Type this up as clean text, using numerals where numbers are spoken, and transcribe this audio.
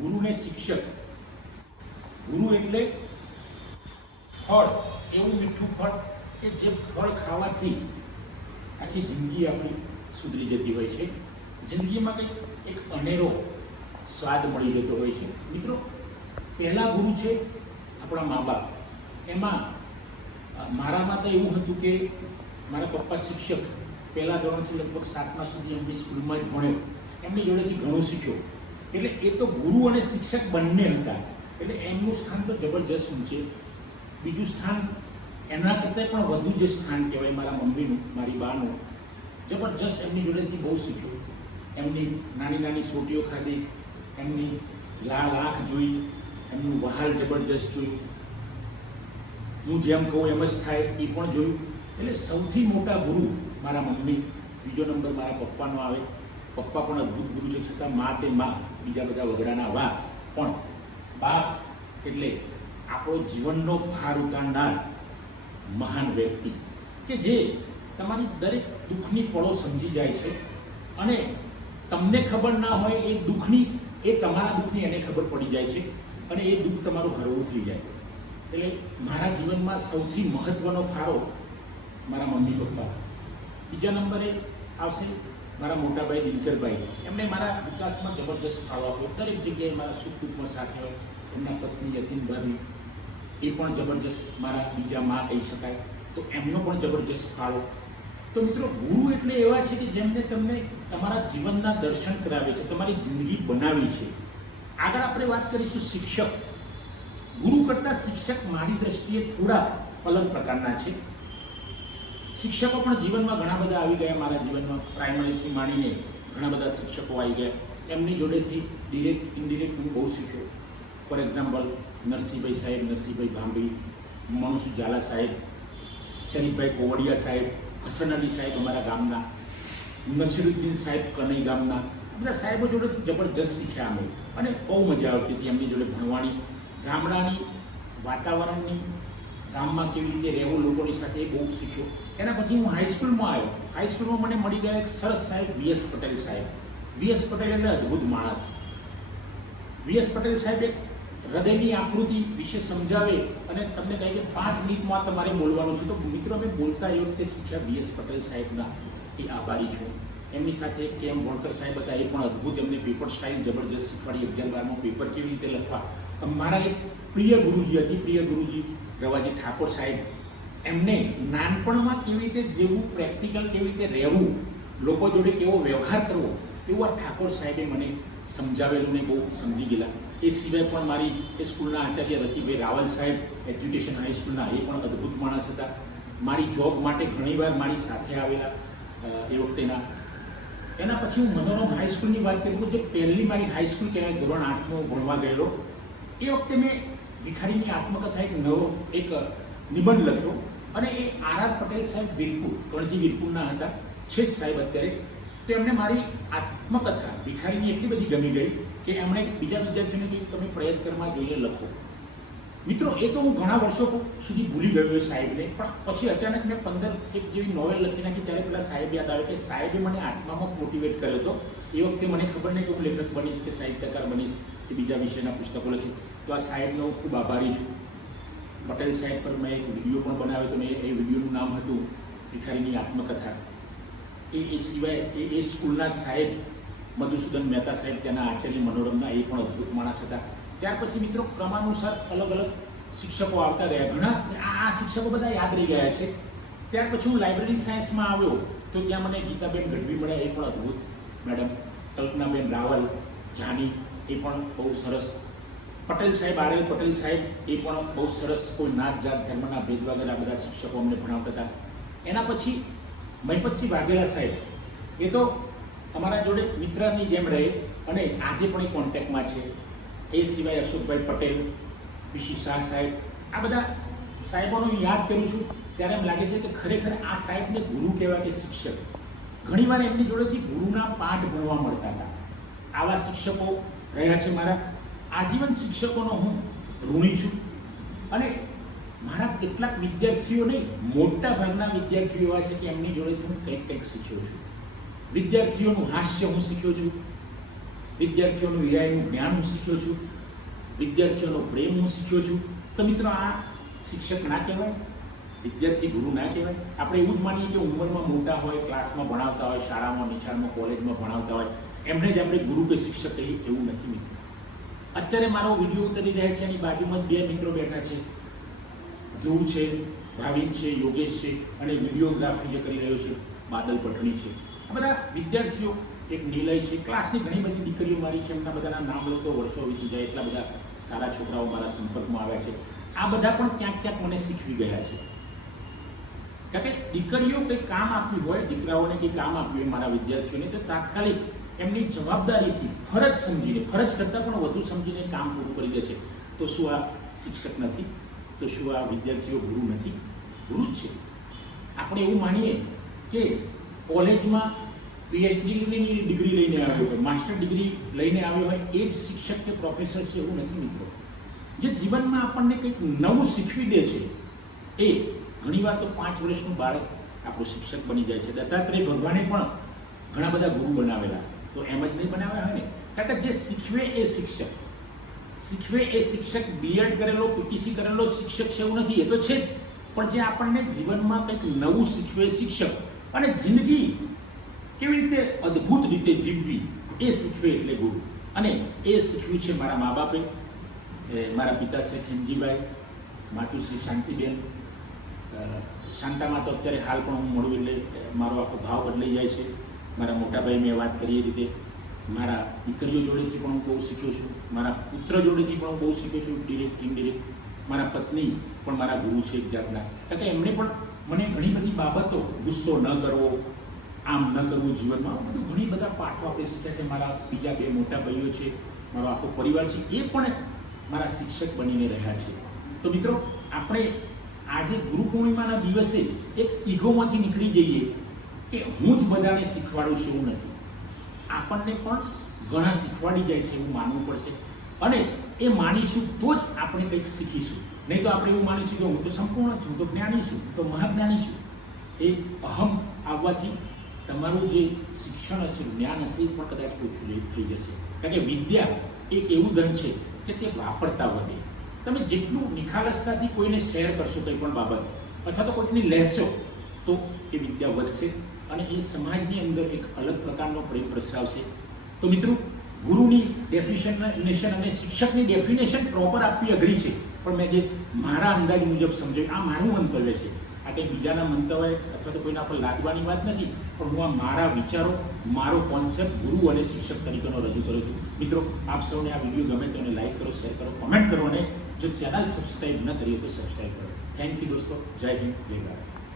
ગુરુ ને શિક્ષક. ગુરુ એટલે ફળ, એવું મીઠું ફળ કે જે ફળ ખાવાથી આખી જિંદગી આપણી સુધરી જતી હોય છે. જિંદગીમાં કંઈક એક અનેરો સ્વાદ મળી જતો હોય છે. મિત્રો, પહેલા ગુરુ છે આપણા મા બાપ. એમાં મારામાં તો એવું હતું કે મારા પપ્પા શિક્ષક, પહેલા ધોરણથી લગભગ 7મા સુધી એમની સ્કૂલમાં જ ભણ્યો, એમની જોડેથી ઘણું શીખ્યો. એટલે એ તો ગુરુ અને શિક્ષક બંને હતા, એટલે એમનું સ્થાન તો જબરજસ્ત ઊંચે. બીજું સ્થાન એના કરતાં પણ વધુ જે સ્થાન કહેવાય મારા મમ્મીનું, મારી બાનું, જબરજસ્ત એમની જોડેથી બહુ શીખ્યું. એમની નાની નાની સોટીઓ ખાધી, એમની લાલ આંખ જોઈ, એમનું વહાલ જબરજસ્ત જોયું. હું જેમ કહું એમ જ થાય એ પણ જોયું. એટલે સૌથી મોટા ગુરુ મારા મમ્મી, બીજો નંબર મારા પપ્પાનો આવે. પપ્પા પણ અદ્ભુત ગુરુ છે, છતાં મા તે મા, બીજા બધા વગડાના વા. પણ બાપ એટલે આપણો જીવનનો ભાર ઉતારનાર મહાન વ્યક્તિ, કે જે તમારી દરેક દુઃખની પળો સમજી જાય છે અને તમને ખબર ના હોય એ દુઃખની, એ તમારા દુઃખની એને ખબર પડી જાય છે અને એ દુઃખ તમારું હળવું થઈ જાય. એટલે મારા જીવનમાં સૌથી મહત્ત્વનો ફાળો મારા મમ્મી પપ્પા. બીજા નંબરે આવશે મારા મોટાભાઈ દિનકરભાઈ. એમણે મારા વિકાસમાં જબરજસ્ત ફાળો આપ્યો. દરેક જગ્યાએ મારા સુખ દુઃખમાં સાથે હોય. એમના પત્ની યતીનભાઈ, એ પણ જબરજસ્ત મારા બીજા મા કહી શકાય, તો એમનો પણ જબરજસ્ત ફાળો. તો મિત્રો, ગુરુ એટલે એવા છે કે જેમને તમને તમારા જીવનના દર્શન કરાવે છે, તમારી જિંદગી બનાવી છે. આગળ આપણે વાત કરીશું શિક્ષક. ગુરુ કરતાં શિક્ષક મારી દ્રષ્ટિએ થોડાક અલગ પ્રકારના છે. શિક્ષકો પણ જીવનમાં ઘણા બધા આવી ગયા. મારા જીવનમાં પ્રાઇમરીથી માંડીને ઘણા બધા શિક્ષકો આવી ગયા. એમની જોડેથી ડિરેક્ટ ઇનડિરેક્ટ હું બહુ શીખ્યો. ફોર એક્ઝામ્પલ, નરસિંહભાઈ સાહેબ, નરસિંહભાઈ ભાંભી, મનુષ ઝાલા સાહેબ, શરીફભાઈ કોવડિયા સાહેબ, હસન અલી સાહેબ અમારા ગામના, નસીરુદ્દીન સાહેબ કનઈ ગામના, બધા સાહેબો જોડેથી જબરજસ્ત શીખ્યા અમે. અને બહુ મજા આવતી હતી એમની જોડે ભણવાની. ગામડાની વાતાવરણની, ગામમાં કેવી રીતે રહેવું લોકોની સાથે, એ બહુ શીખ્યો. એના પછી હું હાઈસ્કૂલમાં આવ્યો. હાઈસ્કૂલમાં મને મળી ગયા એક સરસ સાહેબ, વીએસ પટેલ સાહેબ. વીએસ પટેલ એટલે અદ્ભુત માણસ. વીએસ પટેલ સાહેબ એક હૃદયની આકૃતિ વિશે સમજાવે અને તમને કહે કે 5 મિનિટમાં તમારે બોલવાનું છે. તો મિત્રો, અમે બોલતા એ વખતે શીખ્યા વીએસ પટેલ સાહેબના, એ આભારી છું. એમની સાથે કેમ ભણકર સાહેબ હતા, એ પણ અદ્ભુત. એમને પેપર સ્ટાઇલ જબરજસ્ત શીખવાડી. 11-12માં પેપર કેવી રીતે લખવા. મારા એક પ્રિય ગુરુજી હતી, પ્રિય ગુરુજી રવાજી ઠાકોર સાહેબ. એમને નાનપણમાં કેવી રીતે જેવું, પ્રેક્ટિકલ કેવી રીતે રહેવું, લોકો જોડે કેવો વ્યવહાર કરવો, એવું આ ઠાકોર સાહેબે મને સમજાવેલું ને બહુ સમજી ગયેલા. એ સિવાય પણ મારી એ સ્કૂલના આચાર્ય રતિભાઈ રાવલ સાહેબ, એજ્યુકેશન હાઈસ્કૂલના, એ પણ અદ્ભુત માણસ હતા. મારી જોબ માટે ઘણીવાર મારી સાથે આવેલા એ વખતેના. એના પછી હું મનોરમ હાઈસ્કૂલની વાત કરું, જે પહેલી મારી હાઈસ્કૂલ કહેવાય, ધોરણ 8માં ભણવા ગયેલો. એ વખતે મેં ભિખારીની આત્મકથા એક નિબંધ લખ્યો અને એ આર પટેલ સાહેબ વીરપુર, કણજી વીરપુરના હતા, છે જ સાહેબ અત્યારે. તો એમને મારી આત્મકથા ભિખારીની એટલી બધી ગમી ગઈ કે એમણે બીજા વિદ્યાર્થીઓને કહ્યું તમે પ્રયત્નમાં જોઈએ લખો. મિત્રો, એ તો હું ઘણા વર્ષો સુધી ભૂલી ગયો એ સાહેબને. પણ પછી અચાનક મેં 15 જેવી નોવેલ લખી નાખી, ત્યારે પેલા સાહેબ યાદ આવે કે સાહેબે મને આત્મામાં મોટિવેટ કર્યો હતો. એ વખતે મને ખબર નહીં કે હું લેખક બનીશ કે સાહિત્યકાર બનીશ કે બીજા વિષયના પુસ્તકો લખીશ. તો આ સાહેબનો હું ખૂબ આભારી છું. પટેલ સાહેબ પર મેં એક વિડીયો પણ બનાવ્યો હતો ને એ વિડીયોનું નામ હતું ભિખારીની આત્મકથા. એ સિવાય એ સ્કૂલના જ સાહેબ મધુસૂદન મહેતા સાહેબ, ત્યાંના આચાર્ય મનોરમના, એ પણ અદ્ભુત માણસ હતા. ત્યાર પછી મિત્રો, ક્રમાનુસાર અલગ અલગ શિક્ષકો આવતા રહ્યા. ઘણા આ શિક્ષકો બધા યાદ રહી ગયા છે. ત્યાર પછી હું લાઇબ્રેરી સાયન્સમાં આવ્યો તો ત્યાં મને ગીતાબેન ગઢવી મળ્યા, એ પણ અદ્ભુત મેડમ. કલ્પનાબેન રાવલ જાની, એ પણ બહુ સરસ. પટેલ સાહેબ, આર એલ પટેલ સાહેબ, એ પણ બહુ સરસ. કોઈ નાત જાત ધર્મના ભેદ વગેરે આ બધા શિક્ષકો અમને ભણાવતા હતા. એના પછી મહિપતસિંહ વાઘેલા સાહેબ, એ તો અમારા જોડે મિત્રની જેમ રહે અને આજે પણ એ કોન્ટેક્ટમાં છે. એ સિવાય અશોકભાઈ પટેલ, પીસી શાહ સાહેબ, આ બધા સાહેબોનો યાદ કરું છું ત્યારે એમ લાગે છે કે ખરેખર આ સાહેબને ગુરુ કહેવાય કે શિક્ષક. ઘણીવાર એમની જોડેથી ગુરુના પાઠ ભણવા મળતા હતા. આવા શિક્ષકો રહ્યા છે મારા. આજીવન શિક્ષકોનો હું ઋણી છું. અને મારા કેટલાક વિદ્યાર્થીઓ નહીં, મોટા ભાગના વિદ્યાર્થીઓ એવા છે કે એમની જોડેથી હું કંઈક શીખ્યો છું. વિદ્યાર્થીઓનું હાસ્ય હું શીખ્યો છું. વિદ્યાર્થીઓનું એઆઈનું જ્ઞાન હું શીખ્યો છું, વિદ્યાર્થીઓનો પ્રેમ હું શીખ્યો છું. તો મિત્રો આ શિક્ષક ના કહેવાય? વિદ્યાર્થી ગુરુ ના કહેવાય? આપણે એવું જ માનીએ કે ઉંમરમાં મોટા હોય, ક્લાસમાં ભણાવતા હોય, શાળામાં નિશાળમાં કોલેજમાં ભણાવતા હોય એમને જ આપણે ગુરુ કે શિક્ષક કહીએ, એવું નથી મિત્રો. અત્યારે મારો વિડીયો ઉતરી રહ્યા છે, એની બાજુમાં જ બે મિત્રો બેઠા છે, ધ્રુવ છે, ભાવિન છે, યોગેશ છે, અને વિડીયોગ્રાફી જે કરી રહ્યો છે બાદલ પટણી છે. આ બધા વિદ્યાર્થીઓ, એક નિલય છે, ક્લાસની ઘણી બધી દીકરીઓ મારી છે, એમના બધાના નામ લો તો વર્ષો વીતી જાય, એટલા બધા સારા છોકરાઓ મારા સંપર્કમાં આવ્યા છે. આ બધા પણ ક્યાંક ક્યાંક મને શીખવી ગયા છે. કારણ કે દીકરીઓ કંઈ કામ આપ્યું હોય, દીકરાઓને કંઈ કામ આપ્યું હોય મારા વિદ્યાર્થીઓને, તો તાત્કાલિક એમની જવાબદારીથી ફરજ સમજીને, ફરજ કરતાં પણ વધુ સમજીને કામ પૂરું કરી દે છે. તો શું આ શિક્ષક નથી? તો શું આ વિદ્યાર્થીઓ ગુરુ નથી? ગુરુ જ છે. આપણે એવું માનીએ કે કોલેજમાં પીએચડીની ડિગ્રી લઈને આવ્યો હોય, માસ્ટર ડિગ્રી લઈને આવ્યો હોય એ જ શિક્ષક કે પ્રોફેસર છે, એવું નથી મિત્રો. જે જીવનમાં આપણને કંઈક નવું શીખવી દે છે એ ઘણીવાર તો 5 વર્ષનું બાળક આપણું શિક્ષક બની જાય છે. દત્તાત્રેય ભગવાને પણ ઘણા બધા ગુરુ બનાવેલા, તો એમ જ નહીં બનાવ્યા હોય ને. કારણ કે જે શીખવે એ શિક્ષક, શીખવે એ શિક્ષક બીએડ કરેલો, પીટીસી કરેલો શિક્ષક છે એવું નથી, એ તો છે જ, પણ જે આપણને જીવનમાં કંઈક નવું શીખવે શિક્ષક, અને જિંદગી કેવી રીતે અદ્ભુત રીતે જીવવી એ શીખવે એટલે ગુરુ. અને એ શીખવ્યું છે મારા મા બાપે, મારા પિતા શ્રી ખીમજીભાઈ, માતુશ્રી શાંતિબેન. શાંતામાં તો અત્યારે હાલ પણ હું મળું એટલે મારો આખો ભાવ બદલાઈ જાય છે. મારા મોટાભાઈ મેં વાત કરી એ રીતે મારા દીકરીઓ જોડેથી પણ હું બહુ શીખ્યો છું, મારા પુત્ર જોડેથી પણ હું બહુ શીખ્યો છું, ડિરેક્ટ ઇનડિરેક્ટ. મારા પત્ની પણ મારા ગુરુ છે એક જાતના. કારણ કે એમણે પણ મને ઘણી બધી બાબતો, ગુસ્સો ન કરવો, આમ ન કરવું જીવનમાં, બધું ઘણી બધા પાઠો આપણે શીખ્યા છે. મારા બીજા 2 મોટા ભાઈઓ છે, મારો આખો પરિવાર છે, એ પણ મારા શિક્ષક બનીને રહ્યા છે. તો મિત્રો આપણે આજે ગુરુ પૂર્ણિમાના દિવસે એક ઈગોમાંથી નીકળી જઈએ કે હું જ બધાને શીખવાડું છું, એવું નથી. આપણને પણ ઘણા શીખવાડી જાય છે એવું માનવું પડશે, અને એ માનીશું તો જ આપણે કંઈક શીખીશું. નહીં તો આપણે એવું માનીશું કે હું તો સંપૂર્ણ છું, હું તો જ્ઞાની છું, તો મહાજ્ઞાની છું. એ અહમ આવવાથી તમારું જે શિક્ષણ હશે, જ્ઞાન હશે, એ પણ કદાચ ઓછું થઈ જશે. કારણ કે વિદ્યા એક એવું ધન છે કે તે વાપરતા વધે. તમે જેટલું નિખાલસતાથી કોઈને શેર કરશો કંઈ પણ બાબત, અથવા તો કોઈની લેશો, તો એ વિદ્યા વધશે અને એ સમાજની અંદર એક અલગ પ્રકારનો પ્રેમ પ્રસરાવશે. તો મિત્રો, ગુરુની ડેફિનેશન અને શિક્ષકની ડેફિનેશન પ્રોપર આપવી અઘરી છે, પણ મેં જે મારા અંદાજ મુજબ સમજાવ્યું, આ મારું મંતવ્ય છે. આ કંઈ બીજાના મંતવ્ય અથવા તો કોઈના પર લાદવાની વાત નથી, પણ હું આ મારા વિચારો, મારો કોન્સેપ્ટ ગુરુ અને શિક્ષક તરીકેનો રજૂ કરું છું. મિત્રો, આપ સૌને આ વિડીયો ગમે તો એને લાઈક કરો, શેર કરો, કોમેન્ટ કરો, અને જો ચેનલ સબસ્ક્રાઈબ ન કરી તો સબસ્ક્રાઈબ કરો. થેન્ક યુ દોસ્તો. જય હિન્દ, જય ભારત.